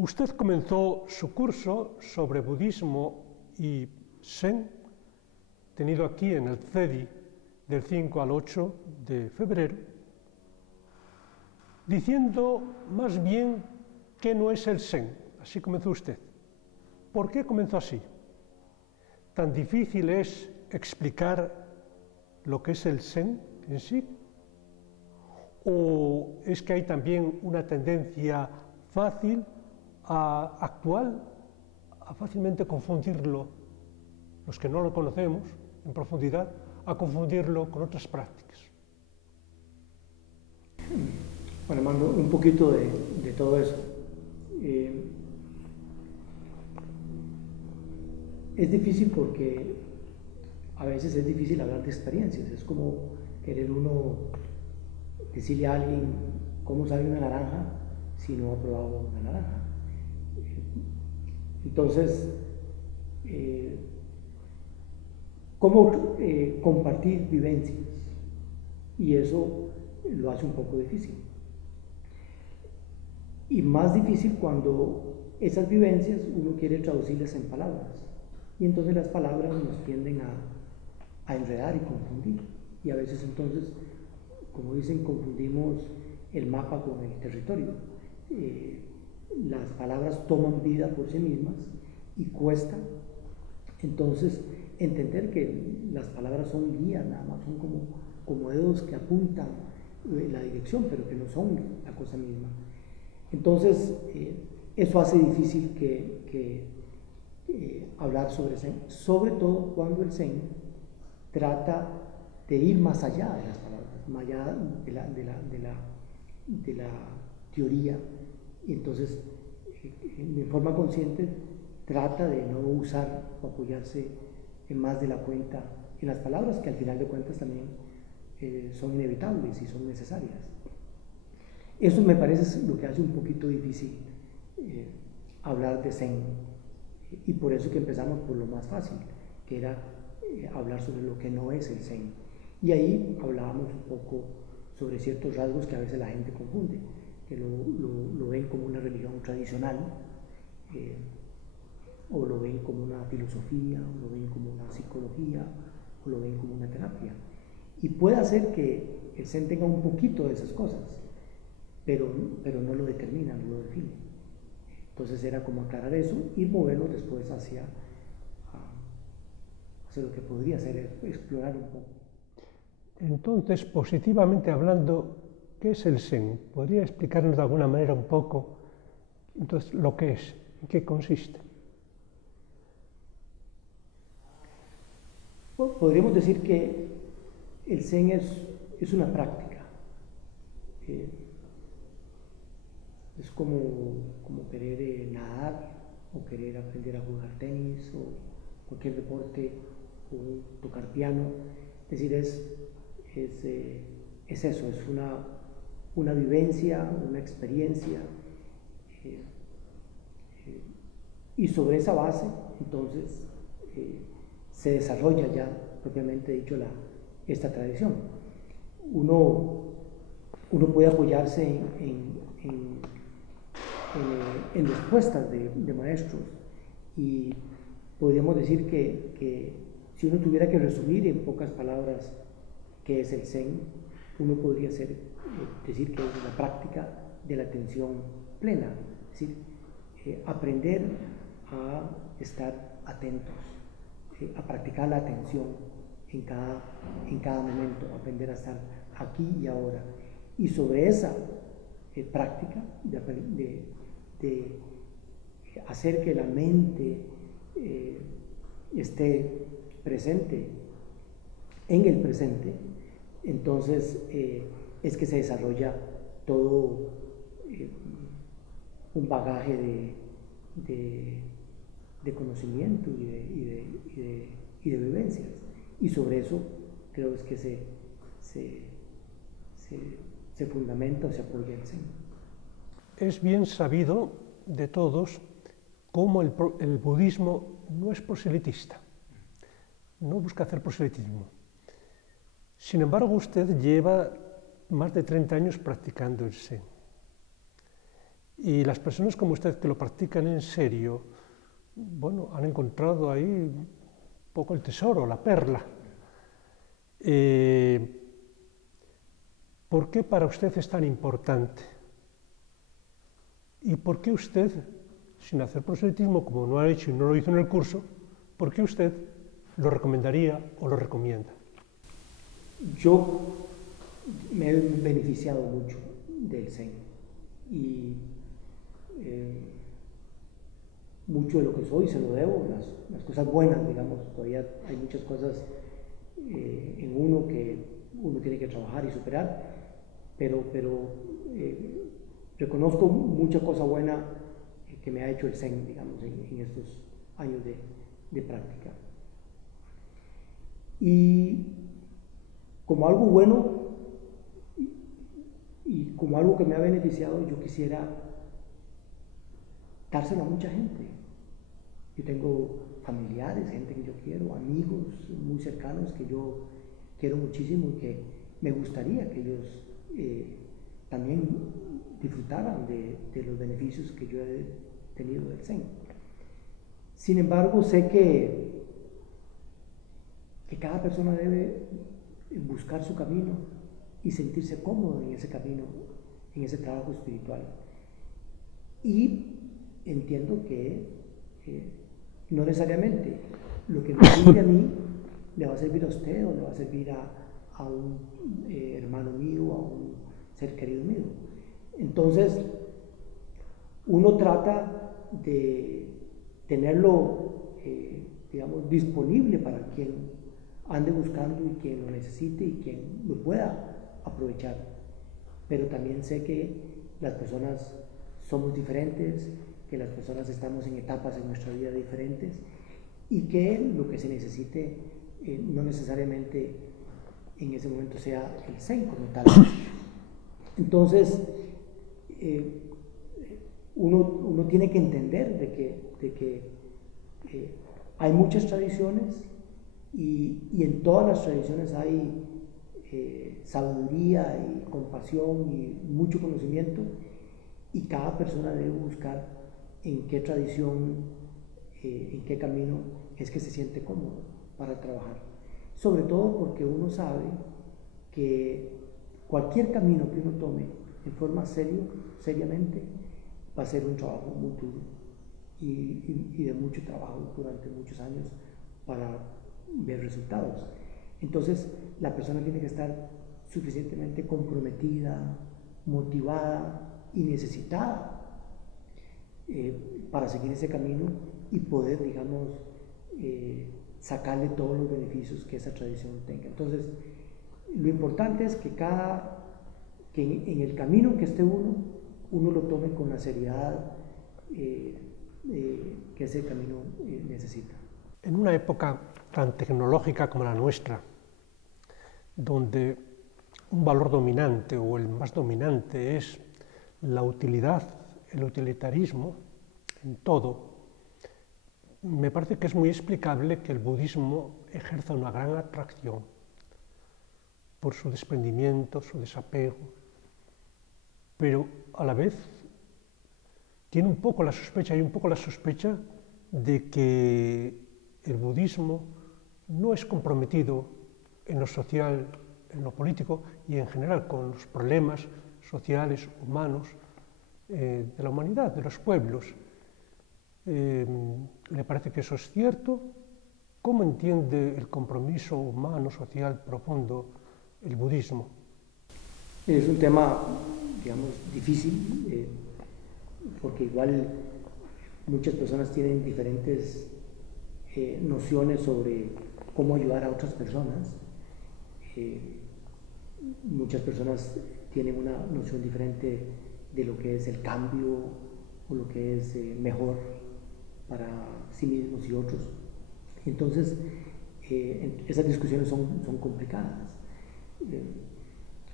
Usted comenzó su curso sobre budismo y Zen, tenido aquí en el CEDI del 5 al 8 de febrero, diciendo más bien que no es el Zen. Así comenzó usted. ¿Por qué comenzó así? ¿Tan difícil es explicar lo que es el Zen en sí? ¿O es que hay también una tendencia fácil, actual, a fácilmente confundirlo, los que no lo conocemos en profundidad, a confundirlo con otras prácticas? Bueno, Armando, un poquito de todo eso. Es difícil porque a veces es difícil hablar de experiencias. Es como querer uno decirle a alguien cómo sabe una naranja si no ha probado una naranja. Entonces, ¿cómo compartir vivencias? Y eso lo hace un poco difícil. Y más difícil cuando esas vivencias uno quiere traducirlas en palabras. Y entonces las palabras nos tienden a enredar y confundir. Y a veces entonces, como dicen, confundimos el mapa con el territorio. Las palabras toman vida por sí mismas y cuesta entonces entender que las palabras son guías, nada más son como dedos que apuntan la dirección, pero que no son la cosa misma. Entonces eso hace difícil que hablar sobre Zen, sobre todo cuando el Zen trata de ir más allá de las palabras, más allá de la teoría. Y entonces, de forma consciente, trata de no usar o apoyarse en más de la cuenta en las palabras, que al final de cuentas también son inevitables y son necesarias. Eso me parece lo que hace un poquito difícil hablar de Zen, y por eso que empezamos por lo más fácil, que era hablar sobre lo que no es el Zen. Y ahí hablábamos un poco sobre ciertos rasgos que a veces la gente confunde, que lo ven como una religión tradicional, o lo ven como una filosofía, o lo ven como una psicología, o lo ven como una terapia. Y puede hacer que el Zen tenga un poquito de esas cosas, pero no lo determina, no lo define. Entonces era como aclarar eso y movernos después hacia lo que podría ser explorar un poco. Entonces, positivamente hablando, ¿qué es el Zen? ¿Podría explicarnos de alguna manera un poco entonces lo que es, en qué consiste? Bueno, podríamos decir que el Zen es una práctica. Es como querer nadar, o querer aprender a jugar tenis, o cualquier deporte, o tocar piano. Es decir, es eso, es una vivencia, una experiencia, y sobre esa base entonces se desarrolla ya propiamente dicho esta tradición. Uno puede apoyarse en respuestas de maestros, y podríamos decir que si uno tuviera que resumir en pocas palabras qué es el Zen, uno podría decir que es la práctica de la atención plena, es decir, aprender a estar atentos, a practicar la atención en cada momento, aprender a estar aquí y ahora. Y sobre esa práctica de hacer que la mente esté presente en el presente, entonces es que se desarrolla todo un bagaje de conocimiento y de vivencias, y sobre eso creo es que se fundamenta o se apoya el Zen. Es bien sabido de todos cómo el budismo no es proselitista, no busca hacer proselitismo. Sin embargo, usted lleva más de 30 años practicando el Zen. Y las personas como usted que lo practican en serio, bueno, han encontrado ahí un poco el tesoro, la perla. ¿Por qué para usted es tan importante? ¿Y por qué usted, sin hacer proselitismo, como no ha hecho y no lo hizo en el curso, por qué usted lo recomendaría o lo recomienda? Yo me he beneficiado mucho del Zen y mucho de lo que soy se lo debo, las cosas buenas, digamos. Todavía hay muchas cosas en uno que uno tiene que trabajar y superar, pero reconozco mucha cosa buena que me ha hecho el Zen, digamos, en estos años de práctica. Y como algo bueno y como algo que me ha beneficiado, yo quisiera dárselo a mucha gente. Yo tengo familiares, gente que yo quiero, amigos muy cercanos que yo quiero muchísimo y que me gustaría que ellos también disfrutaran de los beneficios que yo he tenido del Zen. Sin embargo, sé que cada persona debe buscar su camino y sentirse cómodo en ese camino, en ese trabajo espiritual. Y entiendo que no necesariamente lo que me sirve a mí le va a servir a usted o le va a servir a un hermano mío, a un ser querido mío. Entonces, uno trata de tenerlo, digamos, disponible para quien ande buscando y quien lo necesite y quien lo pueda aprovechar. Pero también sé que las personas somos diferentes, que las personas estamos en etapas en nuestra vida diferentes y que lo que se necesite no necesariamente en ese momento sea el Zen como tal. Entonces, uno tiene que entender de que hay muchas tradiciones y en todas las tradiciones hay sabiduría y compasión y mucho conocimiento, y cada persona debe buscar en qué tradición, en qué camino es que se siente cómodo para trabajar. Sobre todo porque uno sabe que cualquier camino que uno tome en forma seriamente, va a ser un trabajo muy duro y de mucho trabajo durante muchos años para ver resultados. Entonces, la persona tiene que estar suficientemente comprometida, motivada y necesitada para seguir ese camino y poder, digamos, sacarle todos los beneficios que esa tradición tenga. Entonces, lo importante es que en el camino que esté uno lo tome con la seriedad que ese camino necesita. En una época tan tecnológica como la nuestra, donde un valor dominante o el más dominante es la utilidad, el utilitarismo en todo, me parece que es muy explicable que el budismo ejerza una gran atracción por su desprendimiento, su desapego, pero a la vez tiene un poco la sospecha, de que el budismo no es comprometido en lo social, en lo político y en general con los problemas sociales, humanos, de la humanidad, de los pueblos. ¿Le parece que eso es cierto? ¿Cómo entiende el compromiso humano, social, profundo el budismo? Es un tema, digamos, difícil, porque igual muchas personas tienen diferentes nociones sobre cómo ayudar a otras personas. Muchas personas tienen una noción diferente de lo que es el cambio o lo que es mejor para sí mismos y otros. Entonces, esas discusiones son complicadas.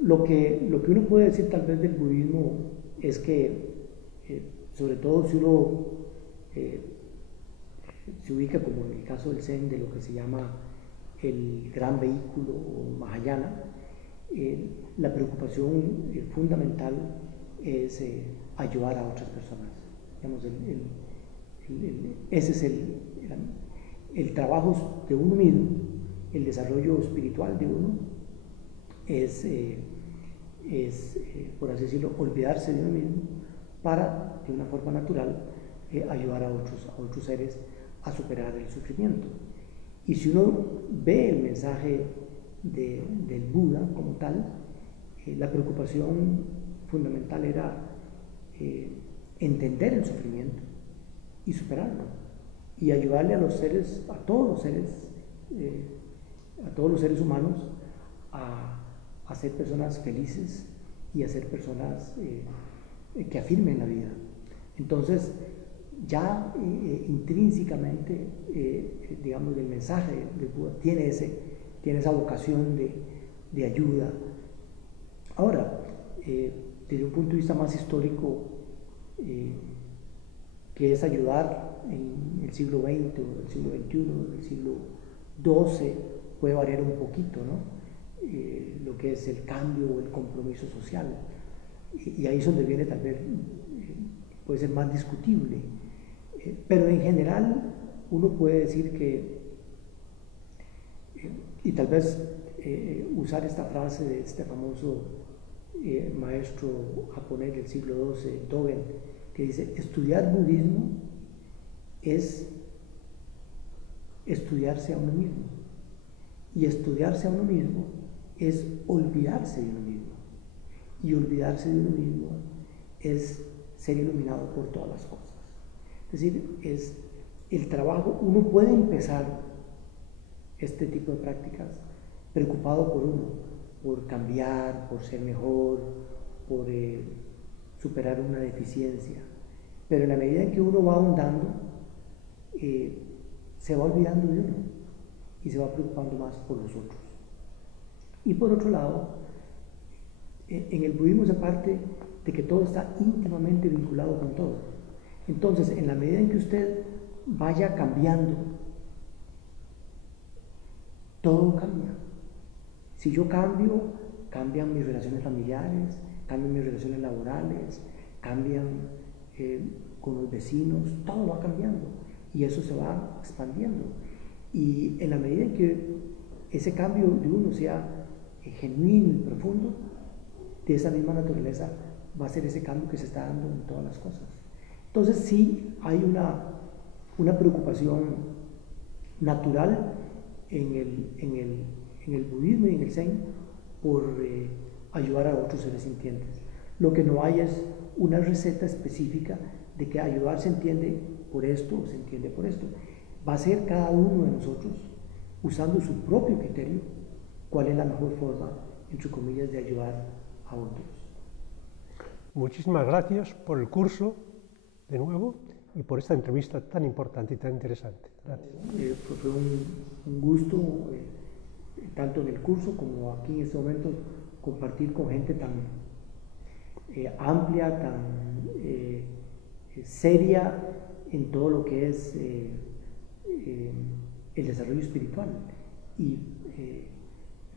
Lo que uno puede decir tal vez del budismo es que, sobre todo si uno se ubica como en el caso del Zen, de lo que se llama el gran vehículo o Mahayana, la preocupación fundamental es ayudar a otras personas. Digamos, ese es el trabajo de uno mismo, el desarrollo espiritual de uno, es por así decirlo, olvidarse de uno mismo para, de una forma natural, ayudar a otros seres a superar el sufrimiento. Y si uno ve el mensaje del Buda como tal, la preocupación fundamental era entender el sufrimiento y superarlo, y ayudarle a todos los seres humanos a ser personas felices y a ser personas que afirmen la vida. Entonces, ya intrínsecamente, digamos, el mensaje del Buda tiene esa vocación de ayuda. Ahora, desde un punto de vista más histórico, que es ayudar en el siglo XX o el siglo XXI, el siglo XII, puede variar un poquito, ¿no? Lo que es el cambio o el compromiso social. Y ahí es donde viene tal vez, puede ser más discutible. Pero en general uno puede decir que, y tal vez usar esta frase de este famoso maestro japonés del siglo XII, Dogen, que dice: estudiar budismo es estudiarse a uno mismo, y estudiarse a uno mismo es olvidarse de uno mismo, y olvidarse de uno mismo es ser iluminado por todas las cosas. Es decir, es el trabajo. Uno puede empezar este tipo de prácticas preocupado por uno, por cambiar, por ser mejor, por superar una deficiencia, pero en la medida en que uno va ahondando, se va olvidando de uno y se va preocupando más por los otros. Y por otro lado, en el budismo se parte de que todo está íntimamente vinculado con todo. Entonces, en la medida en que usted vaya cambiando, todo cambia. Si yo cambio, cambian mis relaciones familiares, cambian mis relaciones laborales, cambian con los vecinos, todo va cambiando y eso se va expandiendo. Y en la medida en que ese cambio de uno sea genuino y profundo, de esa misma naturaleza va a ser ese cambio que se está dando en todas las cosas. Entonces sí hay una preocupación natural en el budismo y en el zen por ayudar a otros seres sintientes. Lo que no hay es una receta específica de que ayudar se entiende por esto o se entiende por esto. Va a ser cada uno de nosotros, usando su propio criterio, cuál es la mejor forma, entre comillas, de ayudar a otros. Muchísimas gracias por el curso, de nuevo, y por esta entrevista tan importante y tan interesante. Gracias. Fue un gusto, tanto en el curso como aquí en este momento, compartir con gente tan amplia, tan seria en todo lo que es el desarrollo espiritual, y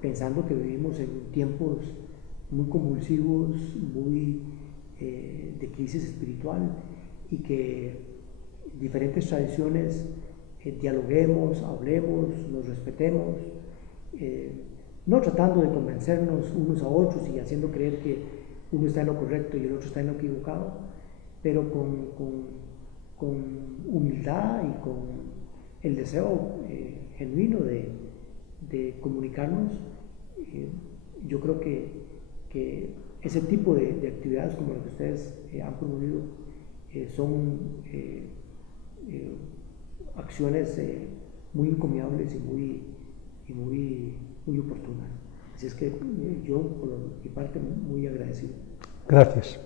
pensando que vivimos en tiempos muy convulsivos, muy de crisis espiritual, y que diferentes tradiciones dialoguemos, hablemos, nos respetemos, no tratando de convencernos unos a otros y haciendo creer que uno está en lo correcto y el otro está en lo equivocado, pero con humildad y con el deseo genuino de comunicarnos. Yo creo que ese tipo de actividades como las que ustedes han promovido son acciones muy encomiables y muy oportunas. Así es que yo, por mi parte, muy agradecido. Gracias.